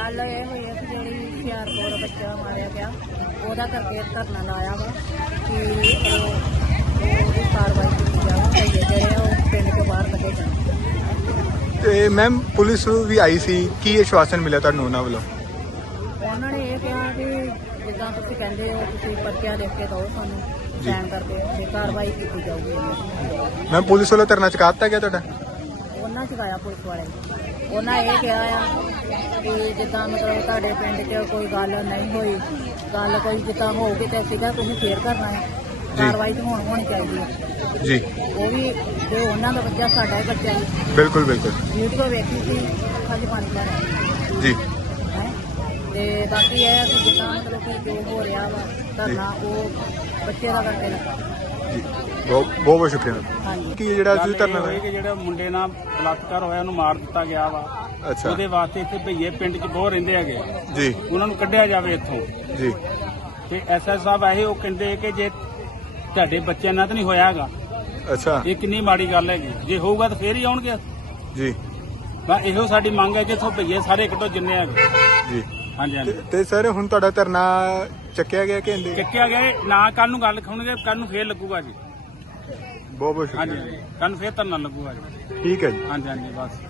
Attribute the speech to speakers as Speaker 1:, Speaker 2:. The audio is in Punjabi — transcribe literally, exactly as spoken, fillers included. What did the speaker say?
Speaker 1: ਗੱਲ ਇਹ ਹੋਈ ਹੈ ਕਿ ਜਿਹੜੀ ਹੁਸ਼ਿਆਰਪੁਰ ਬੱਚਾ ਮਾਰਿਆ ਗਿਆ ਉਹਦਾ ਕਰਕੇ ਧਰਨਾ ਲਾਇਆ ਵਾ ਕਿ ਉਹ ਉਹਦੀ ਕਾਰਵਾਈ ਕੀਤੀ ਜਾਵੇ ਤੇ ਜਿਹੜੇ ਆ ਉਹ ਪਿੰਡ ਤੋਂ ਬਾਹਰ ਕੱਢੇ ਜਾਣ।
Speaker 2: ਤੇ ਮੈਮ ਪੁਲਿਸ ਵੀ ਆਈ ਸੀ, ਕੀ ਆਸ਼ਵਾਸਨ ਮਿਲਿਆ ਤੁਹਾਨੂੰ ਉਹਨਾਂ ਵੱਲੋਂ?
Speaker 1: ਉਹਨਾਂ ਨੇ ਇਹ ਕਿਹਾ ਕਿ ਜਿੱਦਾਂ ਤੁਸੀਂ ਕਹਿੰਦੇ ਹੋ ਤੁਸੀਂ ਪਰਚਾ ਲਿਖ ਕੇ ਦਿਓ ਸਾਨੂੰ ਸਾਈਨ ਕਰਕੇ ਤੇ ਕਾਰਵਾਈ ਕੀਤੀ ਜਾਊਗੀ।
Speaker 2: ਮੈਮ ਪੁਲਿਸ ਵੱਲੋਂ ਧਰਨਾ ਚੁਕਾ ਦਿੱਤਾ ਗਿਆ ਤੁਹਾਡਾ?
Speaker 1: ਉਹਨਾਂ ਚੁਕਾਇਆ ਪੁਲਿਸ ਵਾਲੇ ਉਹਨਾਂ ਇਹ ਕਿਹਾ ਆ ਕਿ ਜਿੱਦਾਂ ਮਤਲਬ ਤੁਹਾਡੇ ਪਿੰਡ 'ਚ ਕੋਈ ਗੱਲ ਨਹੀਂ ਹੋਈ, ਗੱਲ ਕੋਈ ਜਿੱਦਾਂ ਹੋਊਗੀ ਤੇ ਸੀਗਾ ਤੁਸੀਂ ਫੇਰ ਕਰਨਾ ਹੈ, ਕਾਰਵਾਈ ਤਾਂ ਹੁਣ ਹੋਣੀ ਚਾਹੀਦੀ ਹੈ
Speaker 2: ਜੀ।
Speaker 1: ਉਹ ਵੀ ਜੇ ਉਹਨਾਂ ਦਾ ਬੱਚਾ ਸਾਡਾ ਹੀ ਬੱਚਾ ਜੀ।
Speaker 2: ਬਿਲਕੁਲ ਬਿਲਕੁਲ
Speaker 1: ਵੀਡੀਓ ਵੇਖੀ ਸੀ ਅੱਜ ਪਾਣੀ ਭਰ ਆਇਆ
Speaker 2: ਜੀ।
Speaker 1: ਹੈ ਤੇ ਬਾਕੀ ਇਹ ਹੈ ਕਿ ਜਿੱਦਾਂ ਮਤਲਬ ਕਿ ਜੋ ਹੋ ਰਿਹਾ ਵਾ ਧਰਨਾ ਉਹ ਬੱਚੇ ਦਾ ਕਰਕੇ ਲੱਗਾ
Speaker 2: ਜੀ ਬਹੁਤ ਬਹੁਤ ਬਹੁਤ ਸ਼ੁਕਰੀਆ ਮੈਮ।
Speaker 1: ਹਾਂਜੀ।
Speaker 2: ਕੀ ਜਿਹੜਾ ਤੁਸੀਂ ਧਰਨਾ
Speaker 3: ਹੋਈ
Speaker 2: ਲਾਇਆ?
Speaker 3: ਕਿ ਜਿਹੜਾ ਮੁੰਡੇ ਨਾਲ ਬਲਾਤਕਾਰ ਹੋਇਆ ਉਹਨੂੰ ਮਾਰ ਦਿੱਤਾ ਗਿਆ ਵਾ,
Speaker 2: ਅੱਛਾ
Speaker 3: ਉਹਦੇ ਵਾਸਤੇ ਇੱਥੇ ਭਈਏ ਪਿੰਡ 'ਚ ਬਹੁਤ ਰਹਿੰਦੇ ਹੈਗੇ,
Speaker 2: ਜੀ
Speaker 3: ਉਹਨਾਂ ਨੂੰ ਕੱਢਿਆ ਜਾਵੇ ਇੱਥੋਂ।
Speaker 2: ਜੀ
Speaker 3: ਤੇ ਐਸ ਐਸ ਸਾਹਿਬ ਆਏ, ਉਹ ਕਹਿੰਦੇ ਕਿ ਜੇ ਤੁਹਾਡੇ ਬੱਚਿਆਂ ਨਾਲ ਤਾਂ ਨਹੀਂ ਹੋਇਆ ਹੈਗਾ,
Speaker 2: ਅੱਛਾ
Speaker 3: ਇਹ ਕਿੰਨੀ ਮਾੜੀ ਗੱਲ ਹੈਗੀ, ਜੇ ਹੋਊਗਾ ਤਾਂ ਫੇਰ ਹੀ ਆਉਣਗੇ।
Speaker 2: ਜੀ
Speaker 3: ਬਸ ਇਹੋ ਸਾਡੀ ਮੰਗ ਹੈ ਕਿ ਇੱਥੋਂ ਭਈਏ ਸਾਰੇ ਕੱਢੋ ਜਿੰਨੇ ਹੈਗੇ।
Speaker 2: ਜੀ।
Speaker 3: ਹਾਂਜੀ ਹਾਂਜੀ।
Speaker 2: ਤੇ- ਤੇ ਸਰ ਹੁਣ ਤੁਹਾਡਾ ਧਰਨਾ ਚੱਕਿਆ ਗਿਆ ਕਿ ਇੰਦੇ?
Speaker 3: ਚੱਕਿਆ ਗਿਆ ਨਾ, ਕੱਲ ਨੂੰ ਗੱਲ ਲਿਖਾਉਣਗੇ, ਕੱਲ ਨੂੰ ਫੇਰ ਲੱਗੂਗਾ ਜੀ।
Speaker 2: ਬਹੁਤ ਬਹੁਤ
Speaker 3: ਹਾਂਜੀ
Speaker 2: ਸ਼ੁਕਰੀਆ।
Speaker 3: ਹਾਂਜੀ, ਕੱਲ ਨੂੰ ਫੇਰ ਧਰਨਾ ਲੱਗੂਗਾ ਜੀ।
Speaker 2: ਠੀਕ ਹੈ ਜੀ।
Speaker 3: ਹਾਂਜੀ ਹਾਂਜੀ ਬਸ।